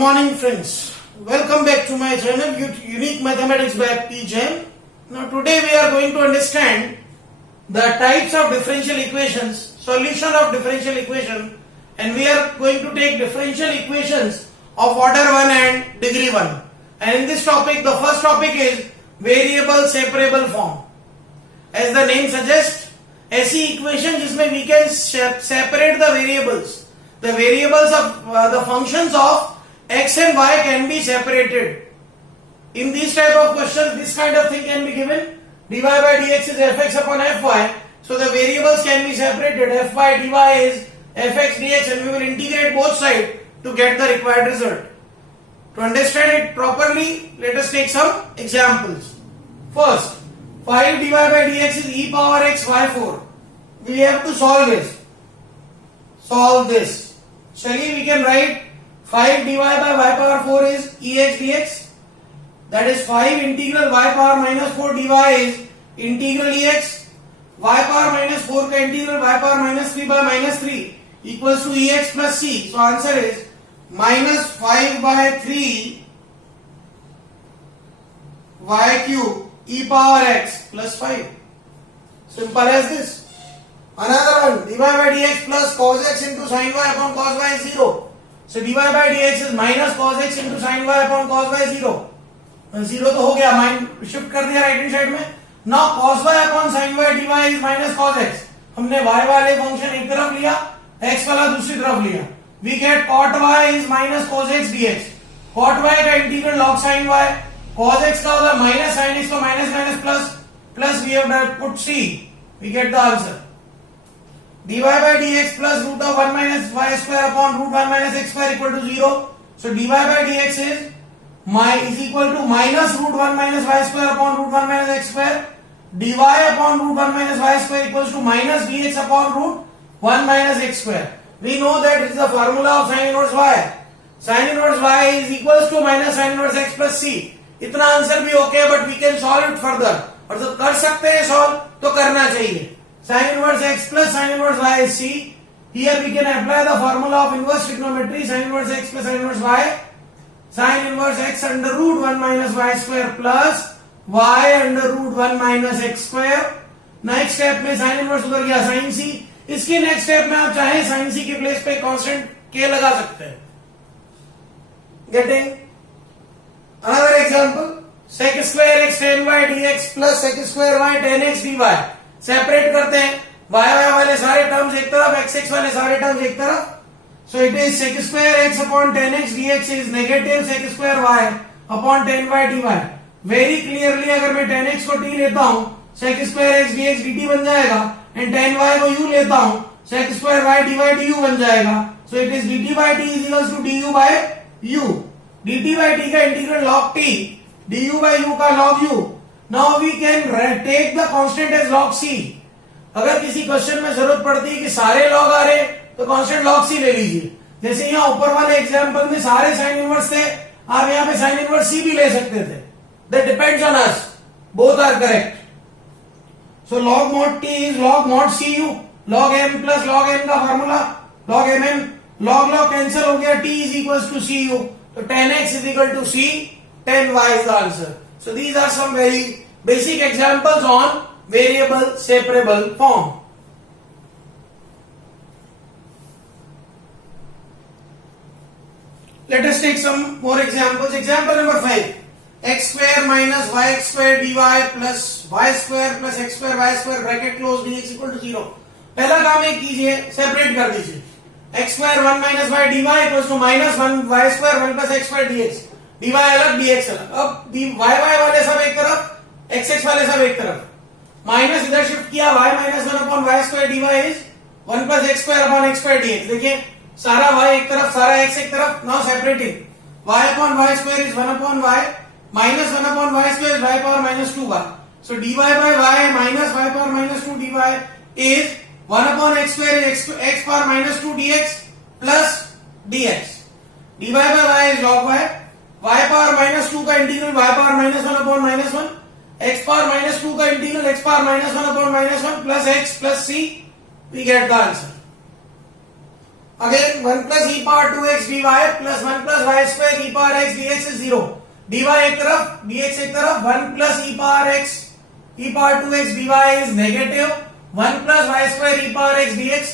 morning friends, welcome back to my channel Unique Mathematics by P. Jain. Now today we are going to understand the types of differential equations, solution of differential equation, and we are going to take differential equations of order 1 and degree 1. And in this topic, the first topic is variable separable form. As the name suggests, ऐसी equation जिसमें we can separate the variables. The variables of the functions of x and y can be separated. In these type of questions, this kind of thing can be given. dy by dx is fx upon fy. So the variables can be separated. Fy dy is fx dx, and we will integrate both sides to get the required result. To understand it properly, let us take some examples. First, 5 dy by dx is e power x y4. We have to solve this. Solve this. Chaliye, we can write 5 dy by y power 4 is ex dx. That is 5 integral y power minus 4 dy is integral ex. Y power minus 4 ka integral y power minus 3 by minus 3 equals to ex plus c. So answer is minus 5 by 3 y cube e power x plus 5. Simple as this. Another one, dy by dx plus cos x into sin y upon cos y is 0. So dy by dx is minus cos x into sin y upon cos y 0. 0 तो हो गया, mind shift कर दिया right hand side में. Now cos y upon sin y dy is minus cos x. हमने y वाले function एक तरफ लिया, x वाला दूसरी तरफ लिया. We get cot y is minus cos x dx. Cot y का integral log sin y, cos x का होगा minus sin x, तो minus minus plus we have put c. We get the answer. dy by dx plus root of 1 minus y square upon root 1 minus x square equal to 0. So dy by dx is equal to minus root 1 minus y square upon root 1 minus x square. dy upon root 1 minus y square equals to minus dx upon root 1 minus x square. We know that it is the formula of sin inverse y. Sin inverse y is equals to minus sin inverse x plus c. इतना answer भी okay, but we can solve it further. और जब कर सकते हैं solve तो करना चाहिए. Sin inverse x plus sin inverse y is c. Here we can apply the formula of inverse trigonometry. Sin inverse x plus sin inverse y. Sin inverse x under root 1 minus y square plus y under root 1 minus x square. Next step में sin inverse उधर गया sin c. इसके next step में आप चाहें sin c के place पे constant k लगा सकते हैं. Getting another example, sec square x tan y dx plus sec square y tan x dy. Separate करते हैं, y y वाले सारे टर्म्स एक तरफ, x x वाले सारे टर्म्स एक तरफ. So it is sec square x upon tan x dx is negative sec square y upon tan y dy. Very clearly अगर मैं tan x को t लेता हूं, sec square x dx dt बन जाएगा, and tan y को u लेता हूं, sec square y dy du बन जाएगा. So it is dt by t is equals to du by u. dt by t का integral log t, du by u का log u. Now we can take the constant as log c. अगर किसी question में जरूरत पड़ती है कि सारे लॉग आ रहे तो कांस्टेंट log c ले लीजिए. जैसे यहाँ ऊपर वाले एग्जांपल में सारे साइन इनवर्स थे, आप यहाँ पे साइन इनवर्स c भी ले सकते थे. That depends on us. Both are correct. So log mod t is log mod cu. Log m plus log n का formula log mn. log cancel हो गया, t is equals to cu. तो tan x is equal to c, tan y is the answer. So these are some very basic examples on variable separable form. Let us take some more examples. Example number 5. X square minus y square dy plus y square plus x square y square bracket close dx equal to 0. पहला काम एक कीजिए, separate कर दीजिए. x square 1 minus y dy equals to minus 1 y square 1 plus x square dx. dy अलग dx अलग. अब y वाले सब एक तरफ, x x वाले सब एक तरफ. माइनस इधर शिफ्ट किया, y minus 1 upon y square dy is 1 plus x square upon x square dx. देखिए सारा y एक तरफ, सारा x एक तरफ. Now separating. y upon y square is 1 upon y minus 1 upon y square is y power minus 2y. So dy by y minus y power minus 2 dy is 1 upon x square is x power minus 2 dx plus dx. dy by y is log y. y power minus 2 का integral y power minus 1 upon minus 1. x power minus 2 का integral x power minus 1 upon minus 1 plus x plus c. We get the answer. Again 1 plus e power 2x dy plus 1 plus y square e power x dx is 0. dy एक तरफ, dx एक तरफ, 1 plus e power x e power 2x dy is negative, 1 plus y square e power x dx,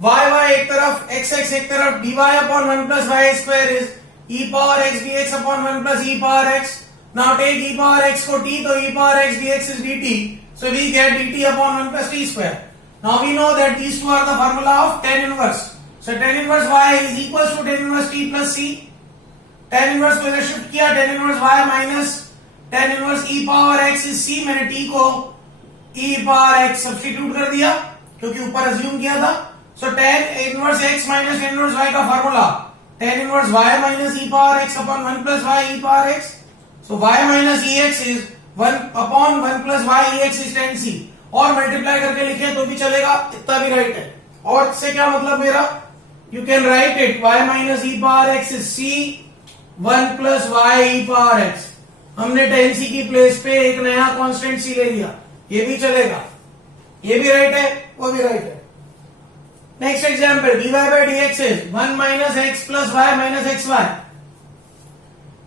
y एक तरफ, x एक तरफ, dy upon 1 plus y square is e power x dx upon 1 plus e power x. Now take e power x को t, तो e power x dx is dt. So we get dt upon 1 plus t square. Now we know that these two are the formula of tan inverse. So tan inverse y is equals to tan inverse t plus c. tan inverse को इधर shift किया, tan inverse y minus tan inverse e power x is c. मैंने t को e power x substitute कर दिया क्योंकि ऊपर assume किया था. So tan inverse x minus tan inverse y का formula tan inverse y minus e power x upon 1 plus y e power x. So y minus ex is 1 upon 1 plus y ex is tan c. और multiply करके लिखे तो भी चलेगा, इतना भी right है. और इससे क्या मतलब मेरा, you can write it y minus e power x is c 1 plus y e power x. हमने tan c की प्लेस पे एक नया कांस्टेंट c ले लिया, ये भी चलेगा, ये भी राइट है, वो भी राइट है. Next example, dy by dx is 1 minus x plus y minus xy.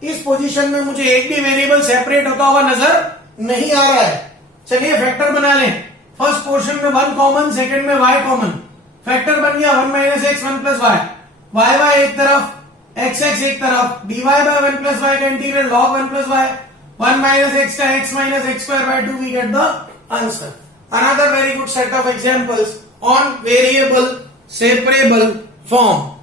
इस पोजीशन में मुझे एक भी वेरिएबल सेपरेट होता हुआ नजर नहीं आ रहा है. चलिए फैक्टर बना लें. फर्स्ट पोर्शन में 1 कॉमन, सेकंड में y कॉमन. फैक्टर बन गया 1 minus x 1 plus y. y एक तरफ, x एक तरफ, dy by 1 plus y का integral log 1 plus y, 1 minus x का x minus x square by 2, we get the answer. Another very good set of examples on variable separable form.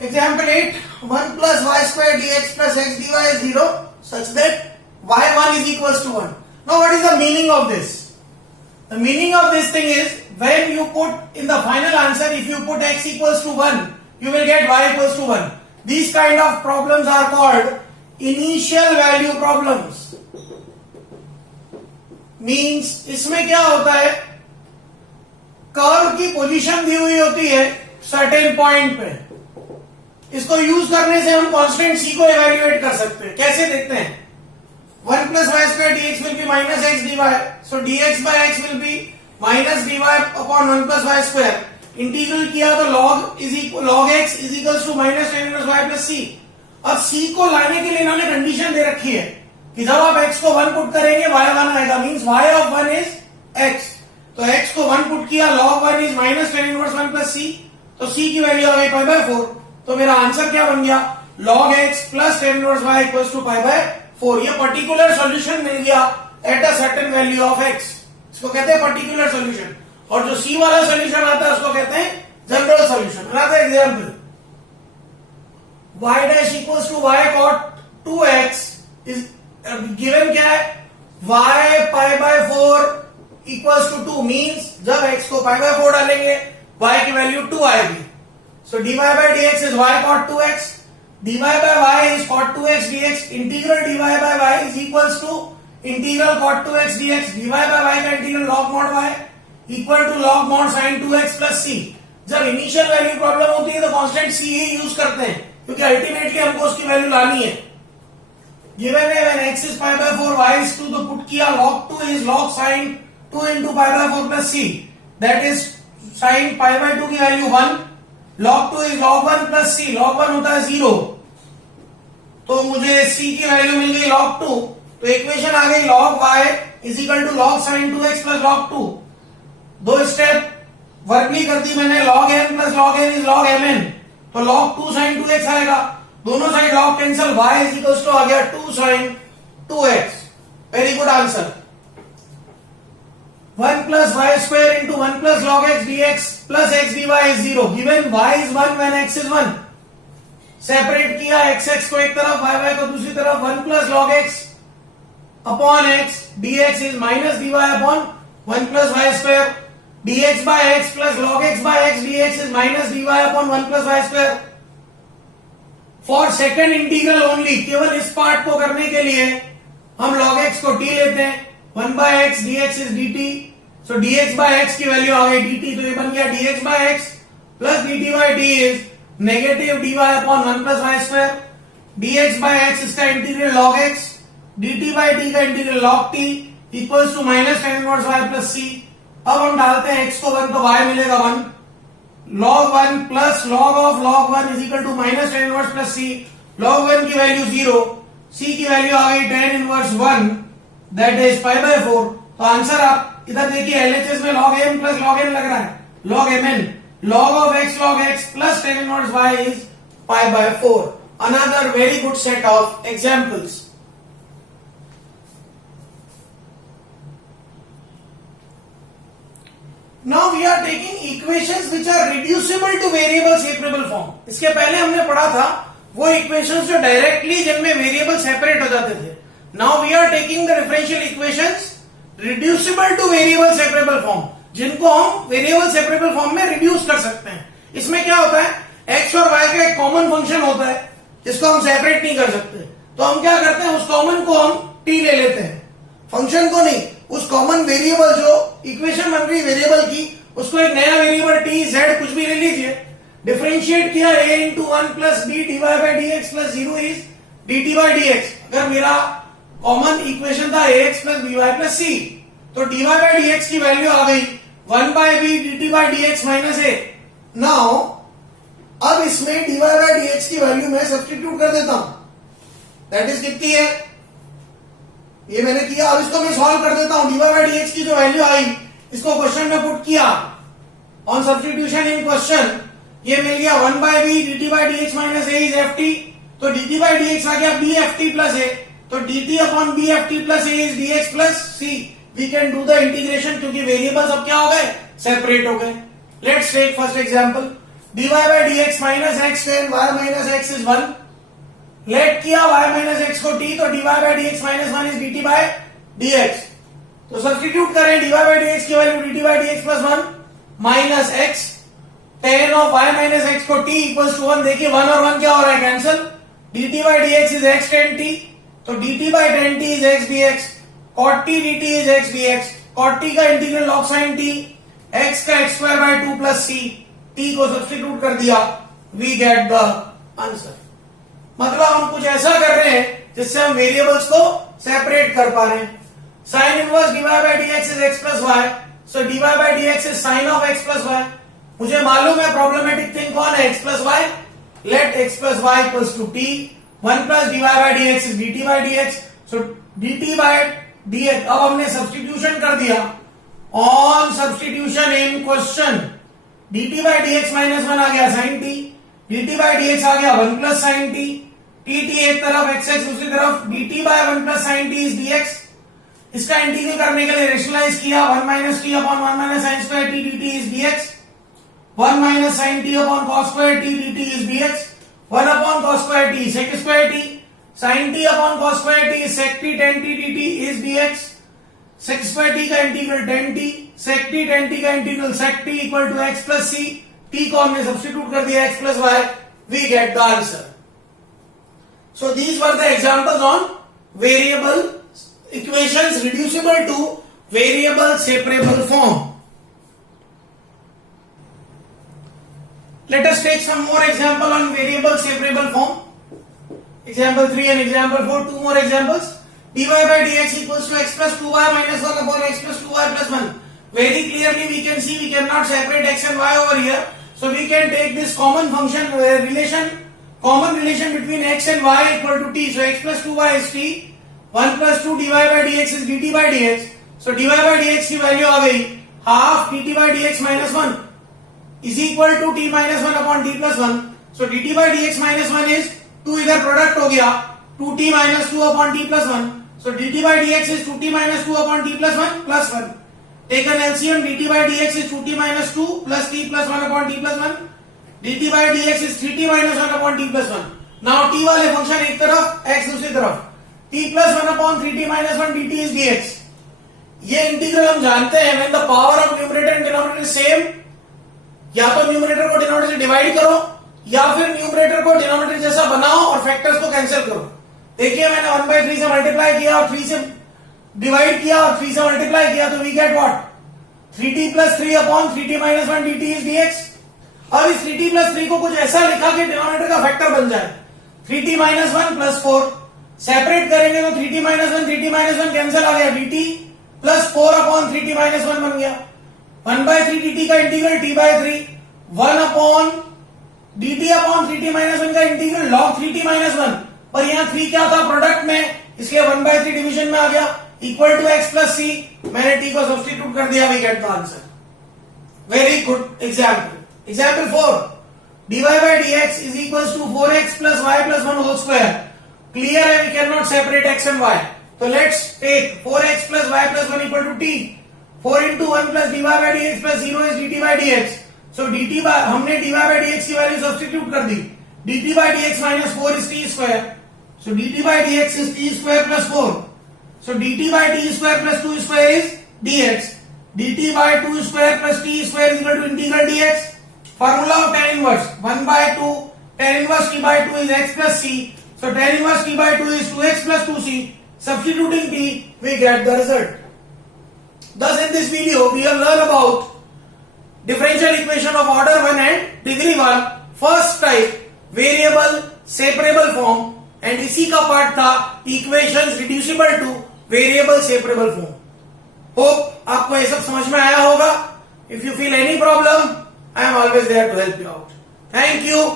Example 8, 1 plus y square dx plus x dy is 0 such that y1 is equals to 1. Now what is the meaning of this? The meaning of this thing is, when you put in the final answer, if you put x equals to 1, you will get y equals to 1. These kind of problems are called initial value problems. Means इसमें क्या होता है, curve की position दी हुई होती है certain point पे. इसको यूज करने से हम कांस्टेंट c को इवेल्युएट कर सकते हैं. कैसे देखते हैं, 1 plus y square dx will be minus x dy. So dx by x will be minus dy upon 1 plus y square. Integral किया तो log x is equals to minus tan inverse y plus c. अब c को लाने के लिए इन्होंने condition दे रखी है कि जब आप x को 1 पुट करेंगे y 1 आएगा. Means y of 1 is x. तो x को 1 पुट किया, log 1 is minus tan inverse 1 plus c. तो c की वैल्यू आ गई पाई बाय 4. तो मेरा आंसर क्या बन गया, log x plus tan inverse y equals to pi by 4. ये पर्टिकुलर सॉल्यूशन मिल गया at a certain value of x. इसको कहते हैं पर्टिकुलर सॉल्यूशन. और जो c वाला सॉल्यूशन आता है उसको कहते हैं general solution. Another example, y dash equals to y cot 2x is given क्या है, y pi by 4 equals to 2. Means जब x को पाई बाय 4 डालेंगे y की वैल्यू 2 आएगी. So dy by dx is y cot 2x. dy by y is cot 2x dx. Integral dy by y is equals to integral cot 2x dx. dy by y का integral log mod y equal to log mod sin 2x plus c. जब initial value problem होती है तो constant c ही use करते हैं क्योंकि ultimately हमको उसकी वैल्यू लानी है. गिवन है when x is pi by 4 y is 2, तो पुट किया log 2 is log sin 2 into pi by 4 plus c. That is sin pi by 2 की value 1. log 2 is log 1 plus c. log 1 होता है 0. तो मुझे c की value मिल गई log 2. तो इक्वेशन आ गई log y is equal to log sin 2x plus log 2. दो स्टेप वर्क नहीं करती मैंने, log n plus log n is log mn. तो log 2 sin 2x आएगा. दोनों side log cancel, y is equals to आ गया 2 sin 2x. Very good answer. 1 plus y square into 1 plus log x dx plus x dy is 0. Given y is 1 when x is 1. Separate किया x को एक तरफ, y को दूसरी तरफ. 1 plus log x upon x dx is minus dy upon 1 plus y square. dx by x plus log x by x dx is minus dy upon 1 plus y square. For second integral only, केवल इस part को करने के लिए हम log x को t लेते हैं. 1 by x dx is dt. So dx by x की वैल्यू आ गई dt. तो ये बन गया dx by x plus dt by t is negative dy upon 1 plus y square. dx by x इसका integral log x, dt by t का integral log t equals to minus tan inverse y plus c. अब हम डालते हैं x को 1 तो y मिलेगा 1, log 1 plus log of log 1 is equal to minus tan inverse plus c, log 1 की value 0, c की वैल्यू आ गई tan inverse 1 that is pi by 4। तो आंसर आप इधर देखिए LHS में log m plus log n लग रहा है, log mn, log of x log x plus tan inverse y is pi by 4. Another very good set of examples. Now we are taking equations which are reducible to variable separable form. इसके पहले हमने पढ़ा था वो equations जो directly जिनमें variable separate हो जाते थे. Now we are taking the differential equations reducible to variable separable form, जिनको हम वेरिएबल सेपरेबल फॉर्म में रिड्यूस कर सकते हैं। इसमें क्या होता है, x और y का एक कॉमन फंक्शन होता है जिसको हम सेपरेट नहीं कर सकते, तो हम क्या करते हैं उस कॉमन को हम t ले लेते हैं, फंक्शन को नहीं, उस कॉमन वेरिएबल जो इक्वेशन बन रही वेरिएबल की उसको एक नया वेरिएबल t z कुछ भी ले लीजिए, डिफरेंशिएट किया a into 1 plus b divide by D X plus 0 is dt by D X. अगर मेरा कॉमन इक्वेशन था ax plus B Y plus C, तो dy बाई डी एक्स की वैल्यू आ गई 1 by B dt by D x minus A. Now अब इसमें dy by D X की वैल्यू मैं सब्स्टिट्यूट कर देता हूं, दैट इज कितनी है, ये मैंने किया। अब इसको मैं सॉल्व कर देता हूं, dy बाई डी एक्स की जो वैल्यू आई इसको क्वेश्चन में पुट किया, ऑन सब्स्टिट्यूशन इन क्वेश्चन ये मिल गया 1 by B dt by D x minus a is ft, तो dt बाई डी एक्स आ गया b ft प्लस ए, तो dt upon b ft plus a is dx plus c। We can do the integration क्योंकि variables अब क्या हो गए, separate हो गए। Let's take first example, dy by dx minus x tan y minus x is 1, let किया y minus x को t, तो dy by dx minus 1 is dt by dx। तो सब्स्टिट्यूट करें dy बाई dx की value dt by dx plus 1 minus x tan of y minus x को t equals to 1, देखिए 1 और 1 क्या हो रहा है, cancel, dt by dx is x tan t, तो dt by tan t is x dx, cot t dt is x dx, cot t का integral log sin t, x का x square by 2 plus c, t को substitute कर दिया, we get the answer। मतलब हम कुछ ऐसा कर रहे हैं जिससे हम वेरिएबल्स को सेपरेट कर पा रहे हैं। sin inverse dy by dx is x plus y, so dy by dx is sin of x plus y। मुझे मालूम है प्रॉब्लमेटिक थिंग कौन है, x plus y, let x plus y equals to t, 1 plus dy by dx is dt by dx, so dt by dx। अब हमने substitution कर दिया, on substitution in question dt by dx minus 1 आ गया sin t, dt by dx आ गया 1 plus sin t, t एक तरफ x दूसरी तरफ, dt by 1 plus sin t is dx। इसका इंटीग्रल करने के लिए रेशनलाइज किया, 1 minus t upon 1 minus sine square t dt is dx, 1 minus sin t upon cos square t dt is dx, 1 upon cos square t sec square t, sin t upon cos square t sec t tan t dt is dx, sec square t का integral tan t, sec t tan t का integral sec t equal to x plus c, t को हमने substitute कर दिया x plus y, we get the answer। So these were the examples on variable equations reducible to variable separable form। Let us take some more example on variable separable form। Example 3 and example 4, two more examples। dy by dx equals to x plus 2y minus 1 upon x plus 2y plus 1। Very clearly we can see we cannot separate x and y over here, so we can take this common function common relation between x and y equal to t, so x plus 2y is t, 1 plus 2 dy by dx is dt by dx, so dy by dx की value आ गई half dt by dx minus 1 is equal to t minus 1 upon t plus 1, so dt by dx minus 1 is 2, इधर product हो गया 2t minus 2 upon t plus 1, so dt by dx is 2t minus 2 upon t plus 1 plus 1, take an LCM, dt by dx is 2t minus 2 plus t plus 1 upon t plus 1, dt by dx is 3t minus 1 upon t plus 1। now t वाले function एक तरफ x दूसरी तरफ, t plus 1 upon 3t minus 1 dt is dx। ये integral हम जानते हैं when the power of numerator and denominator is same, या तो न्यूमरेटर को डिनोमिनेटर से डिवाइड करो या फिर न्यूमरेटर को डिनोमिनेटर जैसा बनाओ और फैक्टर्स को कैंसिल करो। देखिए मैंने 1/3 से मल्टीप्लाई किया और 3 से डिवाइड किया और 3 से मल्टीप्लाई किया, तो we get what, 3t plus 3 upon 3t minus 1 dt is dx। अब इस 3t plus 3 को कुछ ऐसा लिखा कि डिनोमिनेटर का फैक्टर बन जाए, 3t minus 1 plus 4, सेपरेट करेंगे तो 3t minus 1 कैंसिल आ गया, dt plus 4 upon 3t minus 1 बन गया। 1/3 dt का integral t by 3, 1 upon dt upon 3t minus 1 का इंटीग्रल log 3t माइनस 1, पर यहाँ 3 क्या था प्रोडक्ट में, इसलिए 1/3 डिवीजन में आ गया, equal to x plus c, मैंने t को सब्स्टिट्यूट कर दिया, we get the answer. Very good example. Example 4, dy by dx is equals to 4x plus y plus 1 whole square. Clear है, we cannot separate x and y. So let's take 4x plus y plus 1 equal to t. 4 into 1 plus dy by dx plus 0 is dt by dx. So dt by, हमने dy by dx की value substitute कर दी. dt by dx minus 4 is t square. So dt by dx is t square plus 4. So dt by t square plus 2 square is dx. dt by 2 square plus t square is equal to integral dx. Formula of tan inverse 1 by 2, tan inverse t by 2 is x plus c. So tan inverse t by 2 is 2x plus 2c. Substituting t, we get the result. Thus in this video we have learned about differential equation of order 1 and degree 1, first type variable separable form, and इसी का part था equations reducible to variable separable form. Hope आपको ये सब समझ में आया होगा. If you feel any problem, I am always there to help you out. Thank you.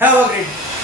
Have a great day.